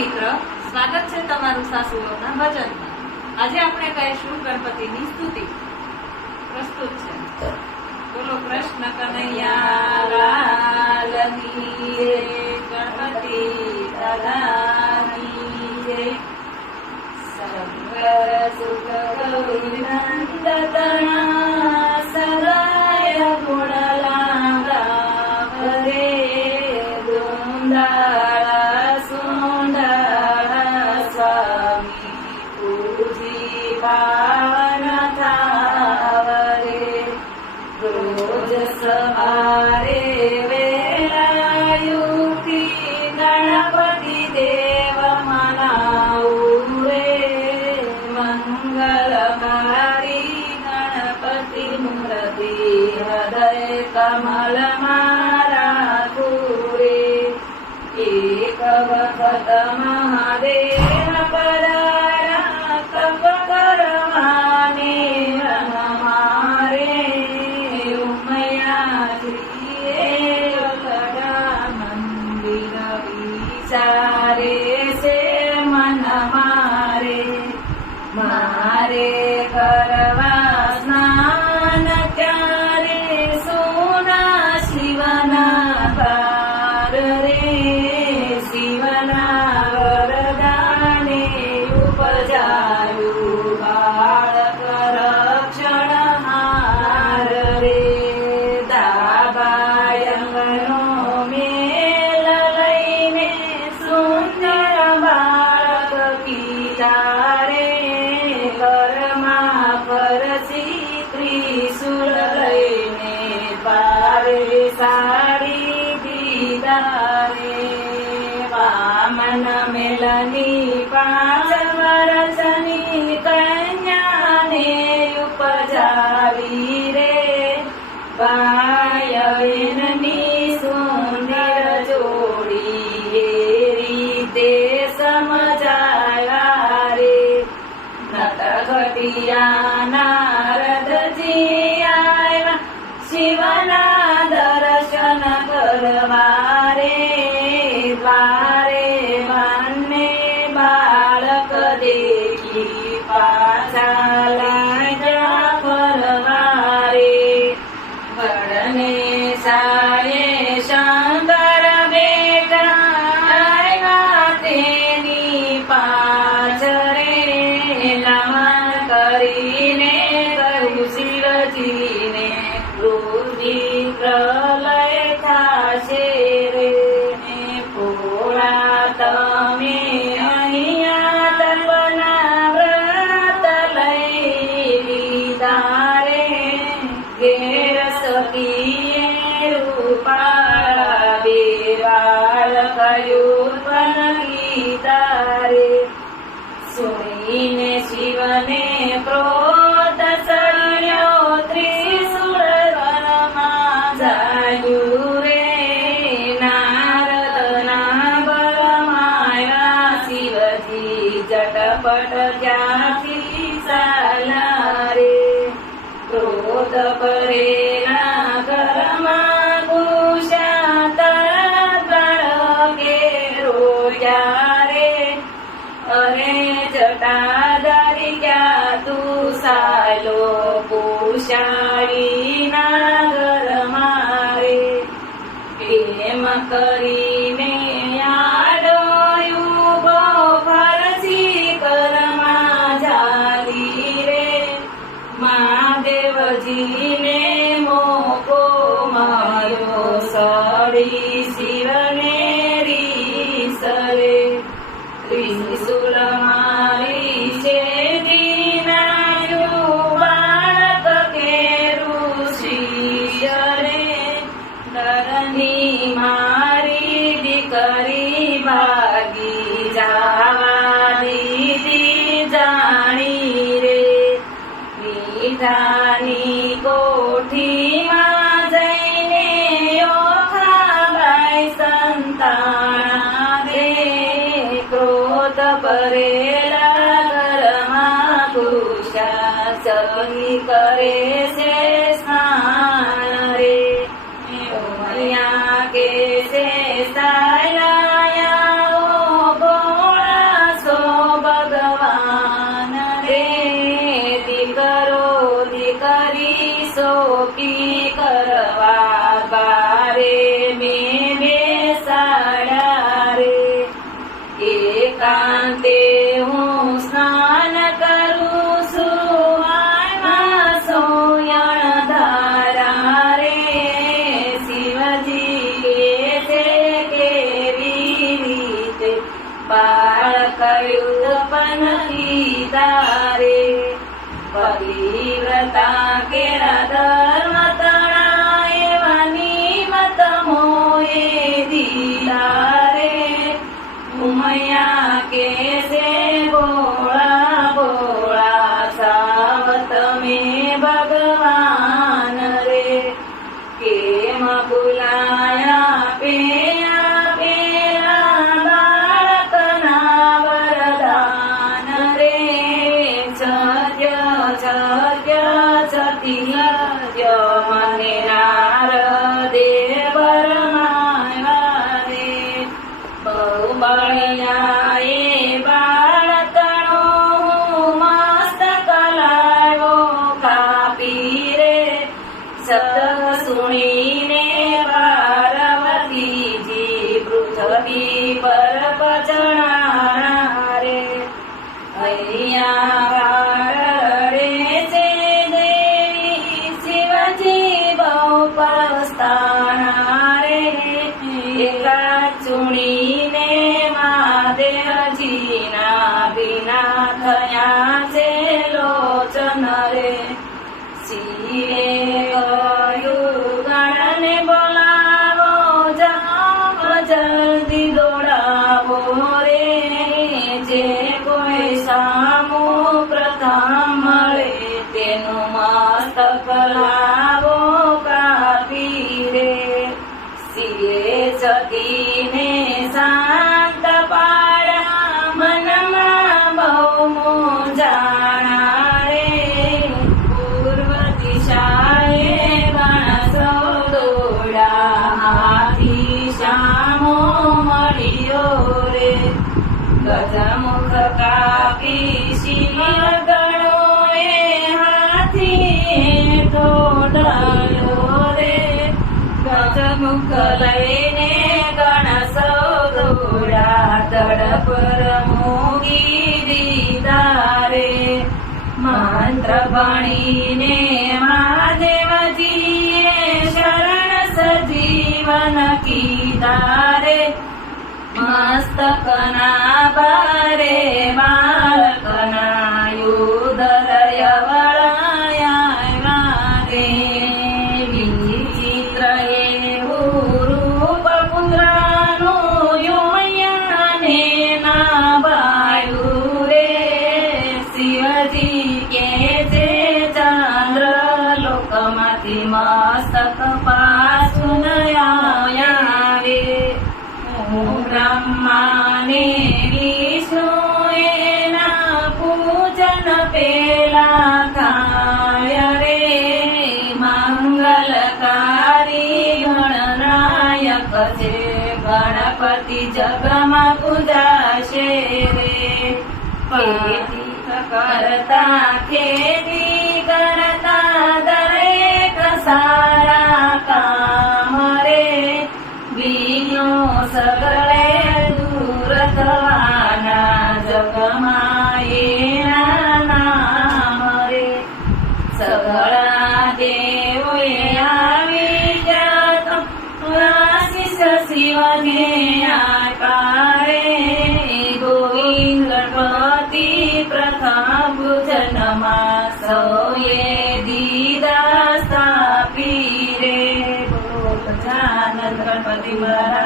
મિત્ર, સ્વાગત છે તમારું સાસુઓના ભજનમાં. આજે આપણે કહીશું ગણપતિની સ્તુતિ. પ્રસ્તુત છે. બોલો કૃષ્ણ કનૈયા લાલની જય, ગણપતિ દાદાની જય. શંકર સુખ ગૌરી નંદતના સદાય ગુણ લાગાવરે દુંદાળા સુંદરા સ્વામી પૂજી પાવન થાવરે. રોજ સવારે વેલાયુક્તિ ગણપતિ દેવ મનાવું રે. મંગલકારી ગણપતિ મૂર્તિ હૃદય કમલ રાખું રે. એક વખત મહાદેવ પધાર્યા તપ કરવાને મારે. ઉમયાજીએ ગઢા મંદિર વિચારે છે મન મારે. મારે કરવા સ્નાન ક્યારે સોના શિવના પાર રે. શિવના વરદાને ઉપજાયું બાળક રક્ષણહાર રે. દાબાયંગનો મેલ લઈને સુંદર બાળક કીધા રે. ઘરમાં ફરસી ત્રિશુળ લઈને પારે સાડી દીધા રે. વામન મેલની 5 વર્ષની કન્યાને ઉપજાવી રે. ભાઈની સુંદર જોડી એ રીતે સમજાયા રે. નટઘટિયા નારદજી આવ્યા શિવના દર્શન કરવા રે. દ્વારે બંને બાળક દેખી પાછા લાગ્યા ફરવા રે. વડને સાયે શંકર બેઠા આવ્યા તેની પાછરે. નમન કરીને કહ્યું શિવજીને વૃદ્ધિ પ્રલય થાશે રે. ભોળા તમે અહીંયા તપના વ્રત લઈ લીધા રે. ઘેર સખીએ રૂપાળા બે બાળક ઉત્પન્ન કીધા રે. સુણીને શિવને ક્રોધ સળ્યો ત્રિશુળ વનમાં જાયું રે. નારદના બળમાયા શિવજી ઝટપટ ત્યાંથી ચાલ્યા રે. ક્રોધ કરેલા ઘરમાં ઘૂસ્યા તરત બાળકે રોયા રે. અરે જટાધારી ક્યાં તું સાલો પૂછાડીના ઘર મારે. પ્રેમ કરીને આડોયું બહુ ફરસી કરમાં જાલી રે. મહાદેવજીને મોકો માર્યો સડી શિવને રીસ રે. ત્રિશુળ મારી છે દીનાયું બાળક કેરું શિષ્ય રે. ધરની મારી દીકરી ભાગી જાવા દીધી જાણી રે. મીઠાની કોઠીમાં જઈને ઓખાબાઈ સંતાણા રે. ક્રોધ ભરેલા ઘરમાં ઘૂસ્યા સખી કરે છે સ્નાન રે. અહીંયા કે છે સાયા ઓ એકાંતે હું સ્નાન કરું છું આમાં સોયણ ધારા રે શિવજી કે છે કેવી રીતે બાળક ઉત્પન્ન કીધા રે પતિવ્રતા કેરા ધર્મ તણા એવા નિમત મોએ દીધા રે ઉમૈયા કે છે બોળા બોળા સાવત મેં ભગવાન રે કેમ ભૂલાયા પેયા પેલા બાળકના વરદાન રે સત્ય સત્ય સત્ય મને નારદે વરમાવ્યા રે બહુ બળિયા એ બાળકનો મસ્તક લાવ્યો કાપી રે શબ્દ સુણીને પાર્વતીજી પૃથ્વી પર પચણારા રે અહીંયા બાળ રે છે દેવી શિવજી બહુ પસ્તાણા રે એકા ચૂણીને મહાદેવજીના વિના થયા છે લોચન રે શિવે કહ્યું ગણને બોલાવો જાઓ જલ્દી દોડાવો રે જે કોઈ સામું પ્રથમ મળે તેનું મસ્તક લાવો કાપી રે શિવે સતીને શાંત પાડ્યા મનમાં બહુ મૂંઝાણા રે પૂર્વ દિશાએ ગણ સૌ દોડ્યા હાથી શામો મળ્યો રે ગજમુખ કાપી શિવ ગણોએ હાથી ઢોળાયો રે ગજમુખ લઈને ગણ સૌ દોડ્યા તડ પર મૂકી દીધા રે મંત્ર ભણીને મહાદેવજીએ શરણ સજીવન કીધા રે મસ્તકના ભારે બાળકના ઉદય વળાયા રે વિચિત્ર એવું રૂપ પુત્રનું યુમયાને ના ભાયું રે શિવજી કે છે ચંદ્ર લોકમાંથી મસ્તક પાછું આવ્યા રે બ્રહ્માને વિષ્ણુ એના પૂજન પેલા કાય રે મંગલકારી ગણનાયક છે ગણપતિ જગમાં પૂજાશે રે ખેતી કરતા દરેક સારા કામ રે વિઘ્નો સગળે દૂર થવાના જગમાં એના નામ રે સગળા દેવોએ આવી જાત આશીષ શિવને આપ્યા રે ગોવિંદ ગણપતિ પ્રથમ પૂજનમાં સૌએ દીદા સ્થાપી રે બોલો ગજાનંદ ગણપતિ મહારાજ